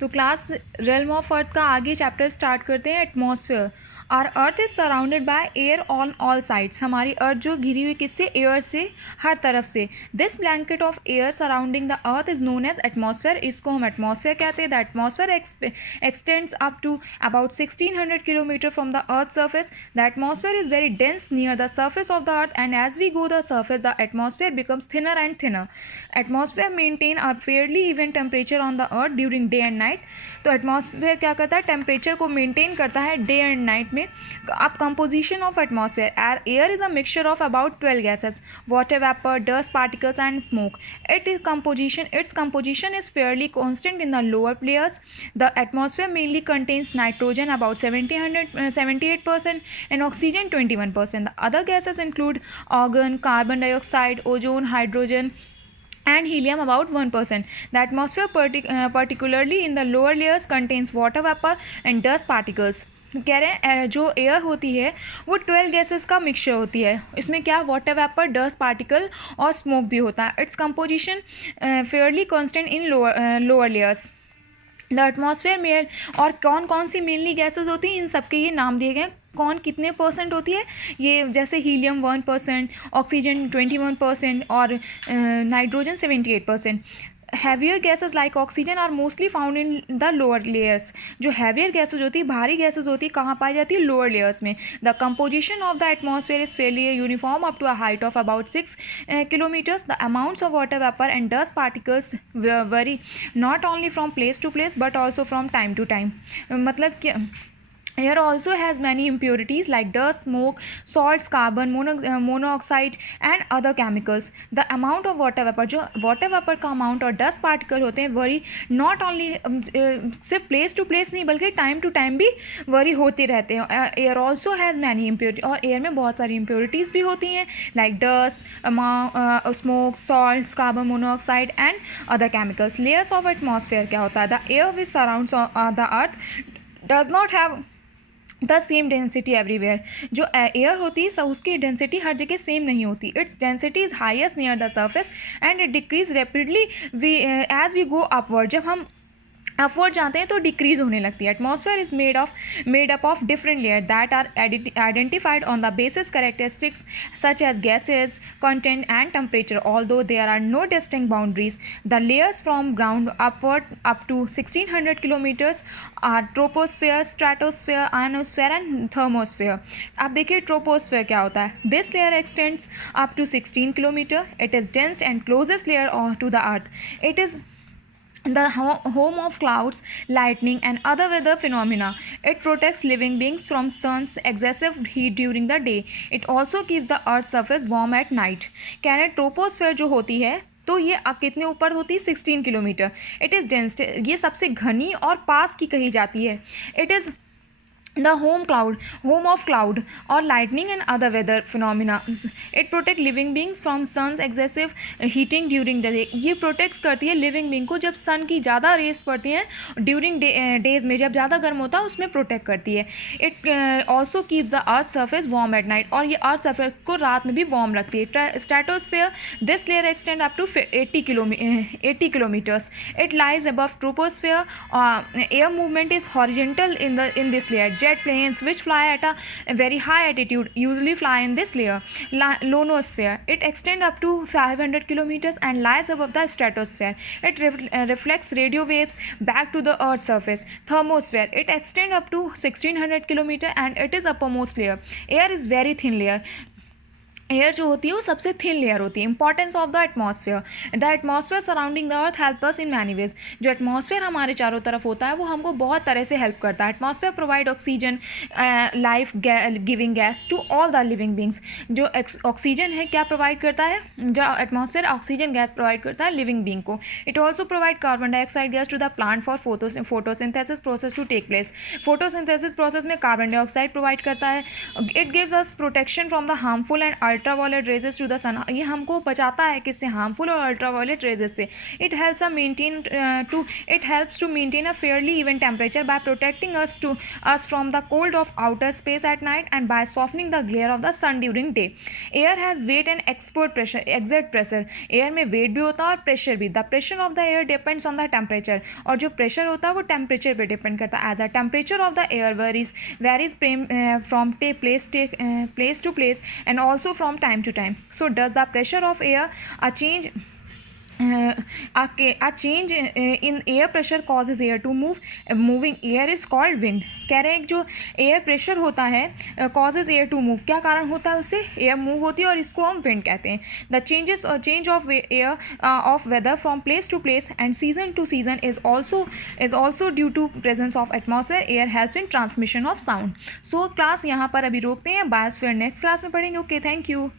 तो class realm of earth का आगे चैप्टर स्टार्ट करते हैं, atmosphere. Our earth is surrounded by air on all sides. हमारी अर्थ जो घिरी हुई किससे, एयर से, हर तरफ से। This blanket of air surrounding the earth is known as atmosphere. इसको हम एटमॉस्फेयर कहते हैं। The atmosphere extends up to about 1600 kilometer from the earth's surface. The atmosphere is very dense near the surface of the earth, and as we go the surface, the atmosphere becomes thinner and thinner. Atmosphere maintain a fairly even temperature on the earth during day and night. तो atmosphere क्या करता है, temperature को maintain करता है day and night में। अब composition of atmosphere, air is a mixture of about 12 gases, water vapour, dust particles and smoke. its composition is fairly constant in the lower layers. The atmosphere mainly contains nitrogen about 78% and oxygen 21%. The other gases include argon, carbon dioxide, ozone, hydrogen and helium about 1%. The atmosphere particularly in the lower layers contains water vapor and dust particles. कह रहे हैं जो air होती है वो 12 gases का mixture होती है। इसमें क्या, वाटर वेपर, डस्ट पार्टिकल और स्मोक भी होता है। Its composition Fairlie constant in lower layers. The atmosphere में और कौन कौन सी मेनली गैसेस होती हैं, इन सबके ये नाम दिए गए हैं। कौन कितने परसेंट होती है ये, जैसे हीलियम 1%, ऑक्सीजन 21% और nitrogen 78%। Heavier gases like oxygen are mostly found in the lower layers. जो हैवियर गैसेज होती है, भारी गैसेज होती है, कहाँ पाई जाती है, लोअर लेयर्स में। The composition of the atmosphere is fairly uniform up to a height of about 6 kilometers. The amounts of water vapour and dust particles vary not only from place to place but also from time to time. मतलब कि air also has many impurities like dust, smoke, salts, carbon monoxide and other chemicals. The amount of water vapor, जो water vapor का amount और dust particle होते हैं worry not only सिर्फ place to place नहीं बल्कि time to time भी worry होते रहते हैं। air also has many impurities, और air में बहुत सारी impurities भी होती हैं like dust, smoke, salts, carbon monoxide and other chemicals. Layers of atmosphere क्या होता है, the air which surrounds the earth does not have the same density everywhere. जो एयर होती है उसकी डेंसिटी हर जगह सेम नहीं होती। Its density is highest near the surface and it decrease rapidly as we go upward. जब हम अपवर्ड जाते हैं तो डिक्रीज होने लगती है। Atmosphere is made up of different layer that are identified on the basis characteristics such as gases, content and temperature, although there are no distinct boundaries. The layers from ground upward up to 1600 kilometres are troposphere, stratosphere, ionosphere and thermosphere. अब देखिए troposphere क्या होता है। This layer extends up to 16 kilometre. It is dense and closest layer to the earth. It is the home of clouds, lightning and other weather phenomena. It protects living beings from sun's excessive heat during the day. It also keeps the earth's surface warm at night. कह रहे troposphere जो होती है तो ये कितने ऊपर होती है, 16 किलोमीटर। इट इज़ डेंस, ये सबसे घनी और पास की कही जाती है। It is the home of cloud or lightning and other weather phenomena. It protect living beings from sun's excessive heating during the day. ये protects करती है living being को जब sun की ज़्यादा रेस पड़ती हैं during days में, जब ज़्यादा गर्म होता है उसमें protect करती है। It also keeps the earth surface warm at night, और ये earth surface को रात में भी warm रखती है। Stratosphere, this layer extend up to 80 kilometers. It lies above troposphere. Air movement is horizontal in this layer. Jet planes which fly at a very high altitude usually fly in this layer. Ionosphere, it extends up to 500 kilometers and lies above the stratosphere. It reflects radio waves back to the earth's surface. Thermosphere, it extends up to 1600 kilometers and it is uppermost layer. Air is very thin layer. Air जो होती है वो सबसे thin layer होती है। Importance of the atmosphere, the atmosphere surrounding the earth help us in many ways. जो atmosphere हमारे चारों तरफ होता है वो हमको बहुत तरह से हेल्प करता है। Atmosphere provide oxygen, life giving gas to all the living beings. जो ऑक्सीजन है क्या प्रोवाइड करता है, जो एटमॉस्फेयर ऑक्सीजन गैस प्रोवाइड करता है लिविंग बींग को। It also provide carbon dioxide gas to the plant for photosynthesis process to take place. Photosynthesis process में कार्बन डाइऑक्साइड प्रोवाइड करता है। It gives us protection from the harmful and ultraviolet rays to the sun, ये हमको बचाता है किससे, harmful और ultraviolet rays से. It helps to maintain a fairly even temperature by protecting us from the cold of outer space at night and by softening the glare of the sun during day. Air has weight and exert pressure. Air में wait भी होता है और pressure भी. The pressure of the air depends on the temperature, और जो pressure होता है वो टेम्परेचर पे डिपेंड करता है. As a temperature of the air varies from place to place and also from time to time. So does the pressure of air a change a change in air pressure causes air to move. Moving air is called wind. कह रहे हैं जो air pressure होता है causes air to move, क्या कारण होता है उससे, एयर मूव होती है और इसको हम विंड कहते हैं. The change of air of weather from place to place and season to season is also due to presence of atmosphere. Air has been transmission of sound. So class यहाँ पर अभी रोकते हैं, बायोस्फीयर नेक्स्ट क्लास में पढ़ेंगे. Okay, thank you.